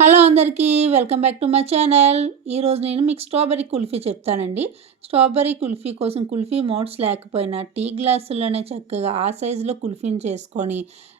Hello అందరికీ welcome back to my channel. ఈరోజు నేను మీకు స్ట్రాబెర్రీ కుల్ఫీ చెప్తానండి. స్ట్రాబెర్రీ కుల్ఫీ కోసం కుల్ఫీ మోడ్స్ లేకపోయినా టీ గ్లాసుల్లోనే చక్కగా ఆ సైజులో కుల్ఫీని చేసుకొని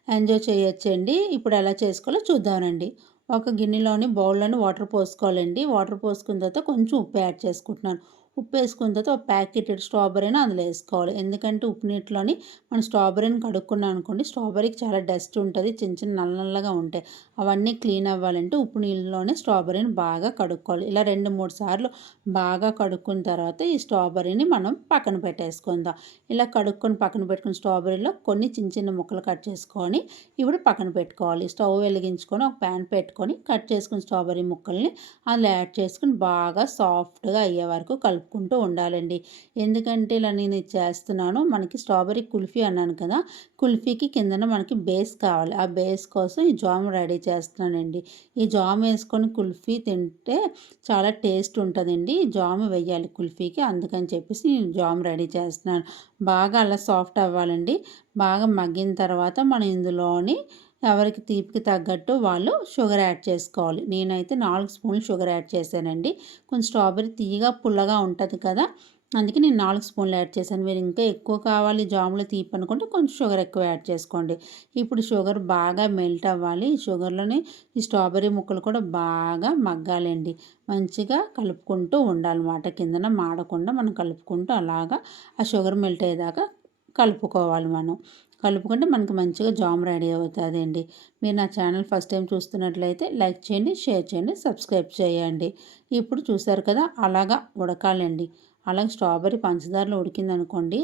ఎంజాయ్ చేయొచ్చండి. ఇప్పుడు ఎలా చేసుకోవాలో చూద్దామండి. ఒక గిన్నెలోని బౌల్లోని వాటర్ పోసుకోవాలండి. వాటర్ పోసుకున్న తర్వాత కొంచెం ఉప్పు యాడ్ చేసుకుంటున్నాను. ఉప్పు వేసుకున్న తర్వాత ఒక ప్యాకెట్ స్ట్రాబెర్రీని అందులో వేసుకోవాలి. ఎందుకంటే ఉప్పు నీటిలోని మనం స్ట్రాబెర్రీని కడుక్కున్నాం అనుకోండి స్ట్రాబెర్రీకి చాలా డస్ట్ ఉంటుంది చిన్న చిన్న నల్ల నల్లగా ఉంటాయి. అవన్నీ క్లీన్ అవ్వాలంటే ఉప్పు నీళ్ళలోనే స్ట్రాబెర్రీని బాగా కడుక్కోవాలి. ఇలా రెండు మూడు సార్లు బాగా కడుక్కున్న తర్వాత ఈ స్ట్రాబెర్రీని మనం పక్కన పెట్టేసుకుందాం. ఇలా కడుక్కొని పక్కన పెట్టుకున్న స్ట్రాబెర్రీలో కొన్ని చిన్న చిన్న ముక్కలు కట్ చేసుకొని ఇప్పుడు పక్కన పెట్టుకోవాలి. స్టవ్ వెలిగించుకొని ఒక ప్యాన్ పెట్టుకొని కట్ చేసుకున్న స్ట్రాబెర్రీ ముక్కల్ని అందులో యాడ్ చేసుకుని బాగా సాఫ్ట్గా అయ్యే వరకు కలుపు కలుపుకుంటూ ఉండాలండి. ఎందుకంటే ఇలా నేను చేస్తున్నాను మనకి స్ట్రాబెరీ కుల్ఫీ అన్నాను కదా కుల్ఫీకి కిందన మనకి బేస్ కావాలి. ఆ బేస్ కోసం ఈ జామ్ రెడీ చేస్తున్నానండి. ఈ జామ్ వేసుకొని కుల్ఫీ తింటే చాలా టేస్ట్ ఉంటుందండి. జామ్ వేయాలి కుల్ఫీకి అందుకని చెప్పేసి నేను జామ్ రెడీ చేస్తున్నాను. బాగా అలా సాఫ్ట్ అవ్వాలండి. బాగా మగ్గిన తర్వాత మనం ఇందులోని ఎవరికి తీపికి తగ్గట్టు వాళ్ళు షుగర్ యాడ్ చేసుకోవాలి. నేనైతే నాలుగు స్పూన్లు షుగర్ యాడ్ చేశానండి. కొంచెం స్ట్రాబెరీ తీయగా పుల్లగా ఉంటుంది కదా అందుకే నేను నాలుగు స్పూన్లు యాడ్ చేశాను. మీరు ఇంకా ఎక్కువ కావాలి జాములు తీపి అనుకుంటే కొంచెం షుగర్ ఎక్కువ యాడ్ చేసుకోండి. ఇప్పుడు షుగర్ బాగా మెల్ట్ అవ్వాలి. ఈ షుగర్లోనే ఈ స్ట్రాబెర్రీ ముక్కలు కూడా బాగా మగ్గాలండి. మంచిగా కలుపుకుంటూ ఉండాలన్నమాట. కిందన మాడకుండా మనం కలుపుకుంటూ అలాగా ఆ షుగర్ మెల్ట్ అయ్యేదాకా కలుపుకోవాలి మనం. కలుపుకుంటే మనకి మంచిగా జామ్ రెడీ అవుతుంది అండి మీరు నా ఛానల్ ఫస్ట్ టైం చూస్తున్నట్లయితే లైక్ చేయండి షేర్ చేయండి సబ్స్క్రైబ్ చేయండి. ఇప్పుడు చూసారు కదా అలాగా ఉడకాలండి. అలాగే స్ట్రాబెర్రీ పంచదారలో ఉడికిందనుకోండి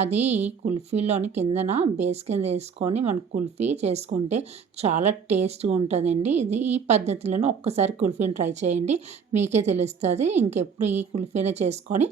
అది కుల్ఫీలోని కిందన బేస్ కింద వేసుకొని మనం కుల్ఫీ చేసుకుంటే చాలా టేస్ట్గా ఉంటుందండి. ఇది ఈ పద్ధతిలోనే ఒక్కసారి కుల్ఫీని ట్రై చేయండి మీకే తెలుస్తుంది. ఇంకెప్పుడు ఈ కుల్ఫీనే చేసుకొని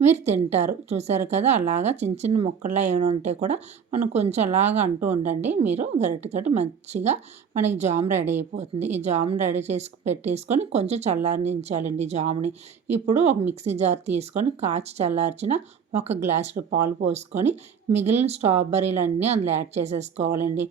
మీరు తింటారు. చూసారు కదా అలాగా చిన్న చిన్న ముక్కల్లో ఏమైనా ఉంటే కూడా మనం కొంచెం అలాగా అంటూ ఉండండి. మీరు గరిటెతోటి మంచిగా మనకి జామ్ రెడీ అయిపోతుంది. ఈ జామ్ రెడీ చేసి పెట్టేసుకొని కొంచెం చల్లారించాలండి జామ్ని. ఇప్పుడు ఒక మిక్సీ జార్ తీసుకొని కాచి చల్లార్చిన ఒక గ్లాసు పాలు పోసుకొని మిగిలిన స్ట్రాబెర్రీలు అన్నీ అందులో యాడ్ చేసేసుకోవాలండి.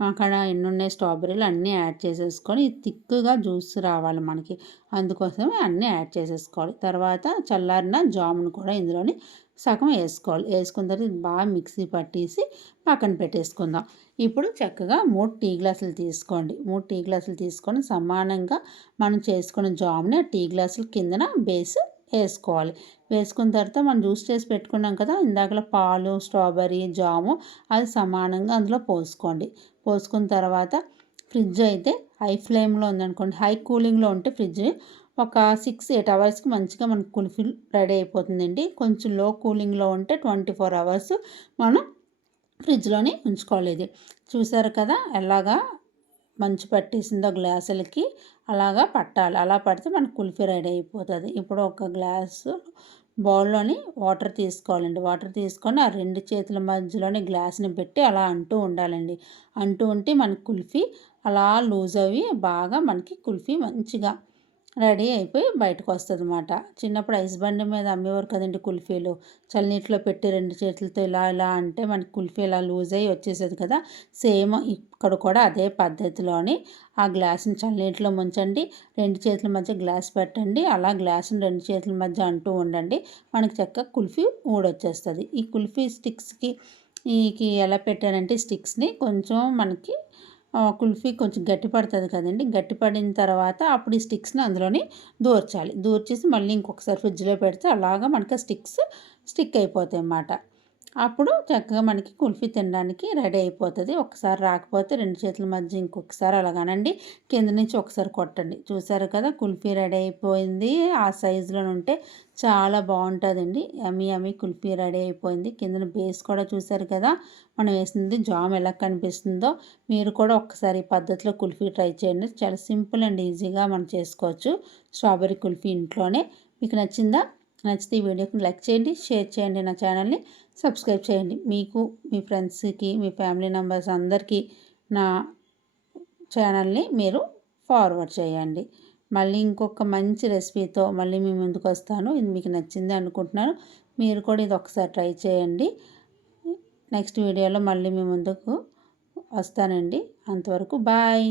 అక్కడ ఎన్నున్నాయి స్ట్రాబెర్రీలు అన్నీ యాడ్ చేసేసుకొని థిక్గా జ్యూస్ రావాలి మనకి. అందుకోసమే అన్నీ యాడ్ చేసేసుకోవాలి. తర్వాత చల్లారిన జామును కూడా ఇందులోని సగం వేసుకోవాలి. వేసుకున్న తర్వాత బాగా మిక్సీ పట్టేసి పక్కన పెట్టేసుకుందాం. ఇప్పుడు చక్కగా మూడు టీ గ్లాసులు తీసుకోండి. మూడు టీ గ్లాసులు తీసుకొని సమానంగా మనం చేసుకున్న జాముని టీ గ్లాసుల కిందన బేస్ వేసుకోవాలి. వేసుకున్న తర్వాత మనం జ్యూస్ చేసి పెట్టుకున్నాం కదా ఇందాకలో పాలు స్ట్రాబెర్రీ జాము అది సమానంగా అందులో పోసుకోండి. పోసుకున్న తర్వాత ఫ్రిడ్జ్ అయితే హై ఫ్లేమ్లో ఉందనుకోండి హై కూలింగ్లో ఉంటే ఫ్రిడ్జ్ ఒక సిక్స్ ఎయిట్ అవర్స్కి మంచిగా మనకు కుల్ఫీ రెడీ అయిపోతుందండి. కొంచెం లో కూలింగ్లో ఉంటే ట్వంటీ ఫోర్ అవర్స్ మనం ఫ్రిడ్జ్లోనే ఉంచుకోవాలి ఇది. చూసారు కదా ఎలాగా మంచు పట్టేసిందో గ్లాసులకి. అలాగా పట్టాలి. అలా పడితే మనకు కుల్ఫీ రెడీ అయిపోతుంది. ఇప్పుడు ఒక గ్లాసు బౌల్లోని వాటర్ తీసుకోవాలండి. వాటర్ తీసుకొని ఆ రెండు చేతుల మధ్యలోని గ్లాస్ని పెట్టి అలా అంటూ ఉండాలండి. అంటూ ఉంటే మనకి కుల్ఫీ అలా లూజ్ అవి బాగా మనకి కుల్ఫీ మంచిగా రెడీ అయిపోయి బయటకు వస్తుంది అనమాట చిన్నప్పుడు ఐస్ బండి మీద అమ్మేవారు కదండి కుల్ఫీలు. చల్లనీటిలో పెట్టి రెండు చేతులతో ఇలా ఇలా అంటే మనకి కుల్ఫీ ఇలా లూజ్ అయ్యి వచ్చేసేది కదా. సేమ్ ఇక్కడ కూడా అదే పద్ధతిలోని ఆ గ్లాసుని చల్లనీటిలో ముంచండి. రెండు చేతుల మధ్య గ్లాస్ పెట్టండి. అలా గ్లాసుని రెండు చేతుల మధ్య అంటూ ఉండండి. మనకి చక్కగా కుల్ఫీ ఊడొచ్చేస్తుంది. ఈ కుల్ఫీ స్టిక్స్కి ఈకి ఎలా పెట్టానంటే స్టిక్స్ని కొంచెం మనకి కుల్ఫీ కొంచెం గట్టి పడుతుంది కదండి. గట్టి పడిన తర్వాత అప్పుడు ఈ స్టిక్స్ని అందులోని దూర్చాలి. దూర్చేసి మళ్ళీ ఇంకొకసారి ఫ్రిడ్జ్లో పెడితే అలాగా మనకి స్టిక్స్ స్టిక్ అయిపోతాయి అన్నమాట అప్పుడు చక్కగా మనకి కుల్ఫీ తినడానికి రెడీ అయిపోతుంది. ఒకసారి రాకపోతే రెండు చేతుల మధ్య ఇంకొకసారి అలాగానండి. కింద నుంచి ఒకసారి కొట్టండి. చూసారు కదా కుల్ఫీ రెడీ అయిపోయింది. ఆ సైజులో ఉంటే చాలా బాగుంటుందండి. అమ్మి అమ్మి కుల్ఫీ రెడీ అయిపోయింది. కిందన బేస్ కూడా చూసారు కదా మనం వేసింది జామ్ ఎలా కనిపిస్తుందో. మీరు కూడా ఒకసారి పద్ధతిలో కుల్ఫీ ట్రై చేయండి. చాలా సింపుల్ అండ్ ఈజీగా మనం చేసుకోవచ్చు స్ట్రాబెరీ కుల్ఫీ ఇంట్లోనే. మీకు నచ్చిందా? నచ్చితే ఈ వీడియోకి లైక్ చేయండి షేర్ చేయండి నా ఛానల్ని. సబ్స్క్రైబ్ చేయండి. మీకు మీ ఫ్రెండ్స్కి మీ ఫ్యామిలీ మెంబర్స్ అందరికీ నా ఛానల్ని మీరు ఫార్వర్డ్ చేయండి. మళ్ళీ ఇంకొక మంచి రెసిపీతో మళ్ళీ మీ ముందుకు వస్తాను. ఇది మీకు నచ్చింది అనుకుంటున్నాను. మీరు కూడా ఇది ఒకసారి ట్రై చేయండి. నెక్స్ట్ వీడియోలో మళ్ళీ మీ ముందుకు వస్తానండి. అంతవరకు బాయ్.